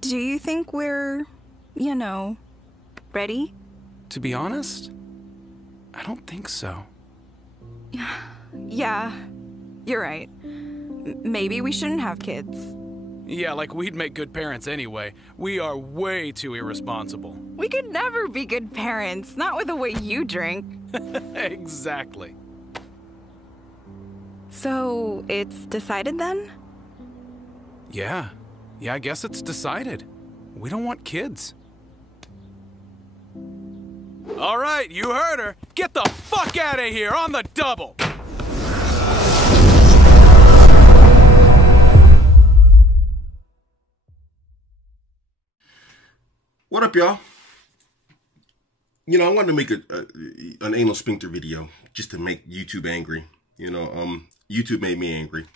Do you think we're, ready? To be honest, I don't think so. Yeah, you're right. Maybe we shouldn't have kids. Yeah, like we'd make good parents anyway. We are way too irresponsible. We could never be good parents, not with the way you drink. Exactly. So, it's decided then? Yeah, I guess it's decided. We don't want kids. All right, you heard her. Get the fuck out of here on the double! What up, y'all? I wanted to make an anal sphincter video just to make YouTube angry. YouTube made me angry.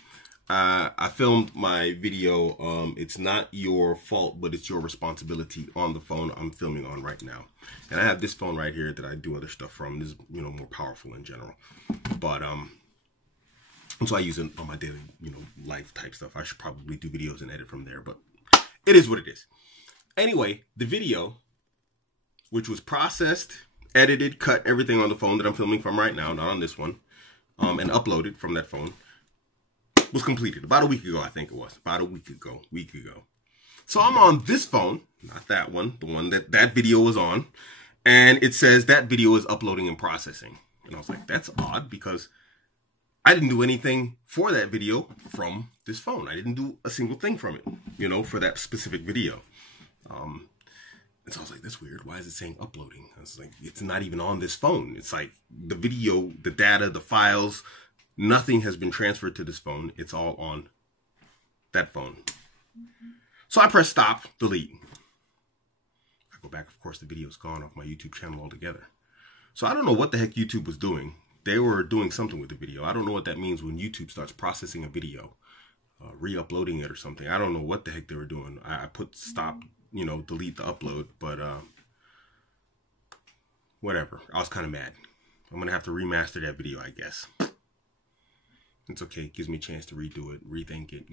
I filmed my video. It's not your fault, but it's your responsibility on the phone I'm filming on right now. And I have this phone right here that I do other stuff from. This is, more powerful in general. But, so I use it on my daily, life type stuff. I should probably do videos and edit from there, but it is what it is. Anyway, the video, which was processed, edited, cut, everything on the phone that I'm filming from right now, not on this one, and uploaded from that phone, was completed about a week ago, I think it was. About a week ago. So I'm on this phone, not that one, the one that video was on, and it says that video is uploading and processing. And I was like, that's odd, because I didn't do anything for that video from this phone. I didn't do a single thing from it, for that specific video. And so I was like, that's weird. Why is it saying uploading? I was like, it's not even on this phone. It's like the video, the data, the files, nothing has been transferred to this phone. It's all on that phone. So I press stop, delete. I go back, of course, the video's gone off my YouTube channel altogether. So I don't know what the heck YouTube was doing. They were doing something with the video. I don't know what that means when YouTube starts processing a video, re-uploading it or something. I don't know what the heck they were doing. I put stop, delete the upload, but whatever. I was kind of mad. I'm going to have to remaster that video, I guess. It's okay. It gives me a chance to redo it, rethink it,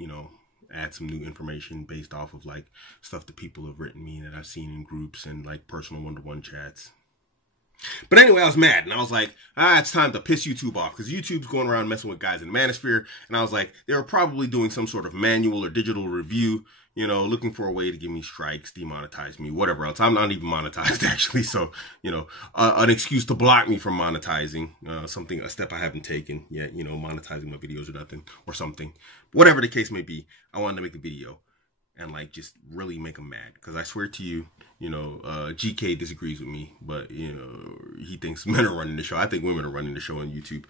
add some new information based off of like stuff that people have written me that I've seen in groups and like personal one-to-one chats. But anyway, I was mad and I was like, it's time to piss YouTube off because YouTube's going around messing with guys in the manosphere. And I was like, they were probably doing some sort of manual or digital review, looking for a way to give me strikes, demonetize me, whatever else. I'm not even monetized actually. So, an excuse to block me from monetizing, a step I haven't taken yet, monetizing my videos or nothing or something, whatever the case may be. I wanted to make a video and like just really make them mad because I swear to you, GK disagrees with me, but he thinks men are running the show. I think women are running the show on YouTube.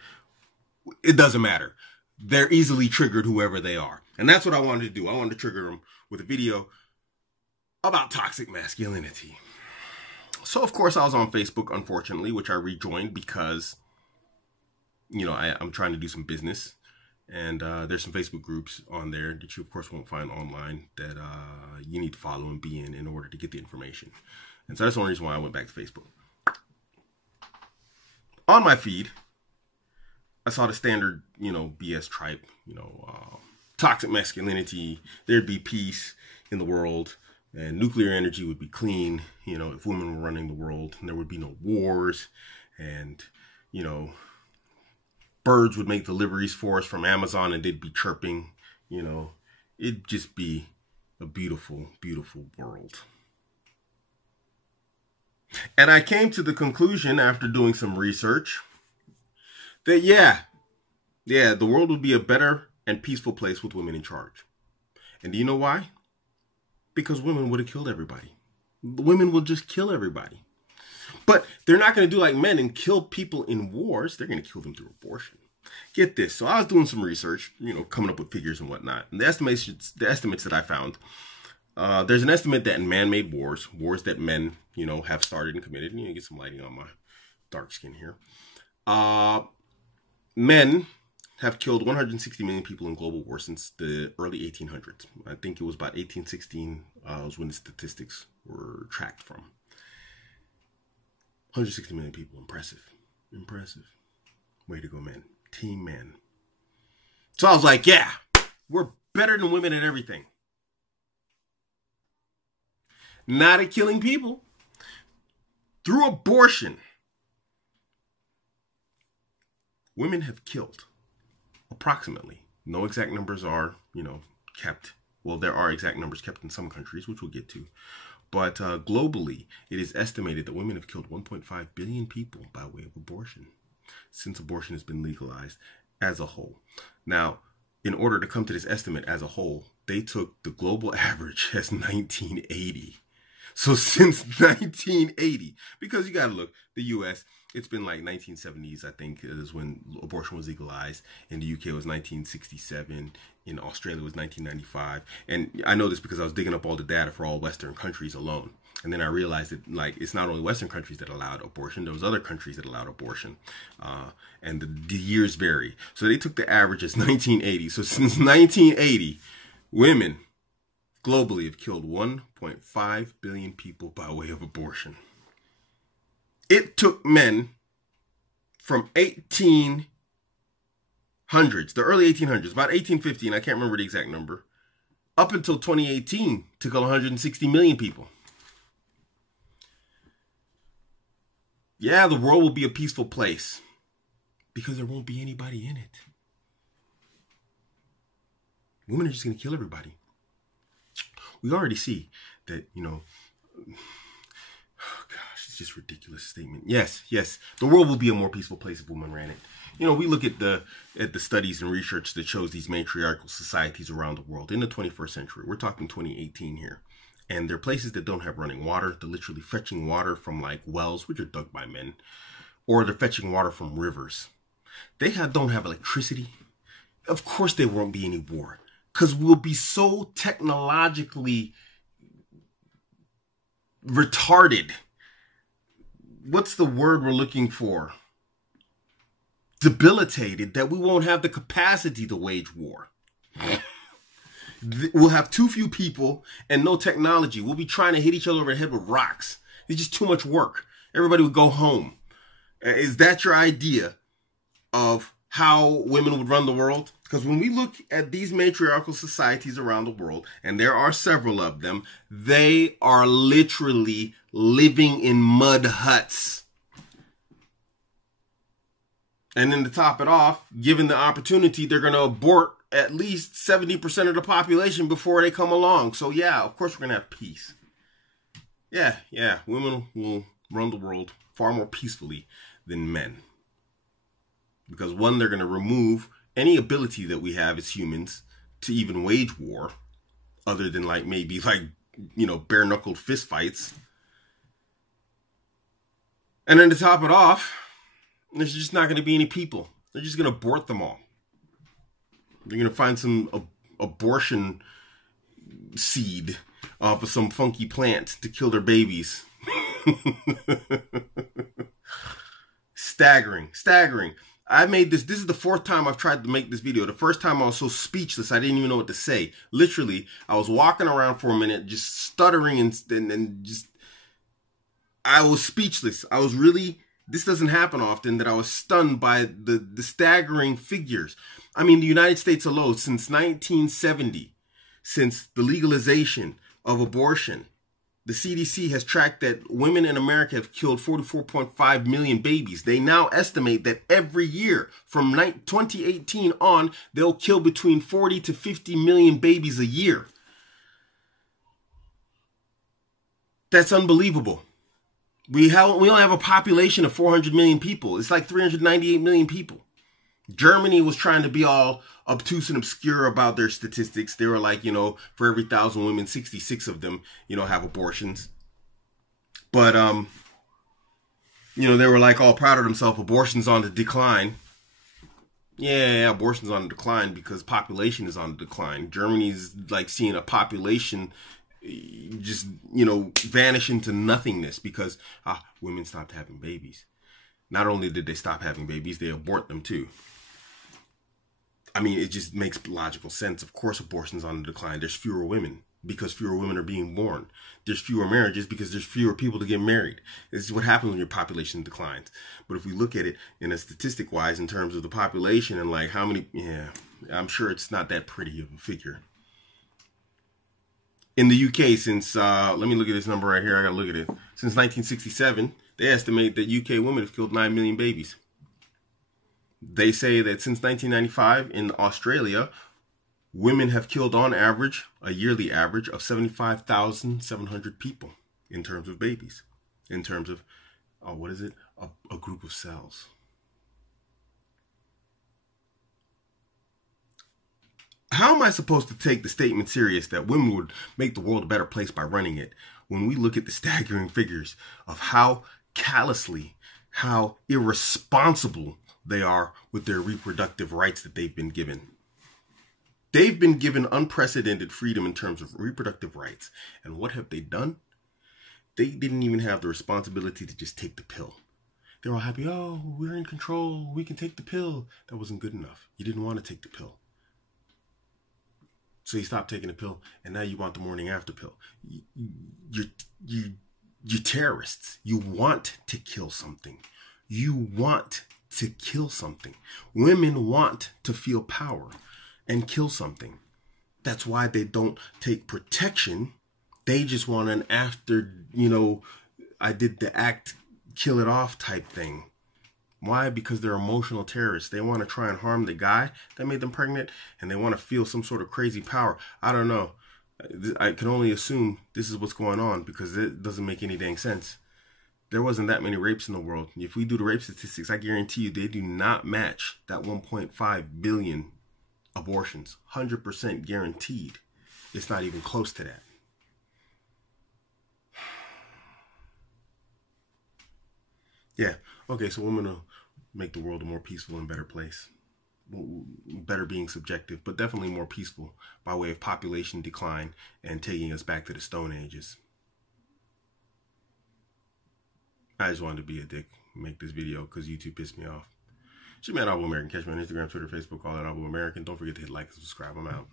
It doesn't matter. They're easily triggered, whoever they are. And that's what I wanted to do. I wanted to trigger them with a video about toxic masculinity. So of course I was on Facebook, unfortunately, which I rejoined because, I'm trying to do some business. And there's some Facebook groups on there that you, of course, won't find online that you need to follow and be in order to get the information. And so that's the only reason why I went back to Facebook. On my feed, I saw the standard, BS tripe, toxic masculinity, there'd be peace in the world, and nuclear energy would be clean, if women were running the world, and there would be no wars, and, birds would make deliveries for us from Amazon and they'd be chirping, it'd just be a beautiful, beautiful world. And I came to the conclusion after doing some research that, yeah, the world would be a better and peaceful place with women in charge. And do you know why? Because women would have killed everybody. Women will just kill everybody. But they're not going to do like men and kill people in wars. They're going to kill them through abortion. Get this. So I was doing some research, coming up with figures and whatnot. And the estimates that I found, there's an estimate that in man-made wars that men, have started and committed. And get some lighting on my dark skin here. Men have killed 160 million people in global war since the early 1800s. I think it was about 1816 was when the statistics were tracked from. 160 million people. Impressive. Way to go, men. Team men. So I was like, yeah, we're better than women at everything. not at killing people. Through abortion, women have killed approximately. No exact numbers are, kept. Well, there are exact numbers kept in some countries, which we'll get to. But globally, it is estimated that women have killed 1.5 billion people by way of abortion since abortion has been legalized as a whole. Now, in order to come to this estimate as a whole, they took the global average as 1980. So since 1980, because you got to look, the U.S., it's been like 1970s, I think, is when abortion was legalized. In the UK, it was 1967. In Australia, it was 1995. And I know this because I was digging up all the data for all Western countries alone. And then I realized that, like, it's not only Western countries that allowed abortion. There was other countries that allowed abortion. And the years vary. So they took the average as 1980. So since 1980, women globally have killed 1.5 billion people by way of abortion. It took men from 1800s, the early 1800s, about 1850, and I can't remember the exact number, up until 2018 to kill 160 million people. Yeah, the world will be a peaceful place because there won't be anybody in it. Women are just going to kill everybody. We already see that, oh gosh, it's just a ridiculous statement. Yes, the world will be a more peaceful place if women ran it. We look at the studies and research that shows these matriarchal societies around the world in the 21st century. We're talking 2018 here. And there are places that don't have running water. They're literally fetching water from like wells, which are dug by men, or they're fetching water from rivers. They don't have electricity. Of course there won't be any war because we'll be so technologically retarded. What's the word we're looking for? Debilitated, that we won't have the capacity to wage war. We'll have too few people and no technology. We'll be trying to hit each other over the head with rocks. It's just too much work. Everybody would go home. Is that your idea of how women would run the world? Because when we look at these matriarchal societies around the world, and there are several of them, they are literally living in mud huts. And then to top it off, given the opportunity, they're going to abort at least 70% of the population before they come along. So yeah, of course we're going to have peace. Yeah, women will run the world far more peacefully than men. Because one, they're going to remove any ability that we have as humans to even wage war, other than maybe bare knuckled fist fights. And then to top it off, there's just not going to be any people. They're just going to abort them all. They're going to find some abortion seed off of some funky plant to kill their babies. Staggering. I made this is the fourth time I've tried to make this video. The first time I was so speechless, I didn't even know what to say. Literally, I was walking around for a minute, just stuttering and just, I was speechless. I was really, this doesn't happen often, that I was stunned by the staggering figures. I mean, the United States alone, since 1970, since the legalization of abortion, the CDC has tracked that women in America have killed 44.5 million babies. They now estimate that every year from 2018 on, they'll kill between 40 to 50 million babies a year. That's unbelievable. We only have a population of 400 million people. It's like 398 million people. Germany was trying to be all obtuse and obscure about their statistics. They were like, for every 1,000 women, 66 of them, have abortions. But, they were like all proud of themselves. Abortion's on the decline. Yeah, abortion's on the decline because population is on the decline. Germany's like seeing a population just, vanish into nothingness because women stopped having babies. Not only did they stop having babies, they abort them too. I mean, it just makes logical sense. Of course, abortion's on the decline. There's fewer women because fewer women are being born. There's fewer marriages because there's fewer people to get married. This is what happens when your population declines. But if we look at it in a statistic wise in terms of the population and how many, I'm sure it's not that pretty of a figure. In the UK, since, let me look at this number right here. I gotta look at it. Since 1967, they estimate that UK women have killed 9 million babies. They say that since 1995 in Australia, women have killed on average, a yearly average of 75,700 people in terms of babies. In terms of, what is it? A group of cells. How am I supposed to take the statement serious that women would make the world a better place by running it when we look at the staggering figures of how callously, how irresponsible they are with their reproductive rights that they've been given? They've been given unprecedented freedom in terms of reproductive rights. And what have they done? They didn't even have the responsibility to just take the pill. They're all happy. Oh, we're in control. We can take the pill. That wasn't good enough. You didn't want to take the pill. So you stopped taking the pill, and now you want the morning after pill. You're terrorists. You want to kill something. You want to kill something. Women want to feel power and kill something. That's why they don't take protection. They just want an after, I did the act, kill it off type thing. Why? Because they're emotional terrorists. They want to try and harm the guy that made them pregnant, and they want to feel some sort of crazy power. I don't know. I can only assume this is what's going on because it doesn't make any dang sense. There wasn't that many rapes in the world. If we do the rape statistics, I guarantee you they do not match that 1.5 billion abortions. 100% guaranteed. It's not even close to that. Yeah. Okay, so women will make the world a more peaceful and better place. Better being subjective, but definitely more peaceful by way of population decline and taking us back to the Stone Ages. I just wanted to be a dick, make this video because YouTube pissed me off. It's your man, Abuamerican. Catch me on Instagram, Twitter, Facebook, all that Abuamerican. Don't forget to hit like and subscribe. I'm out.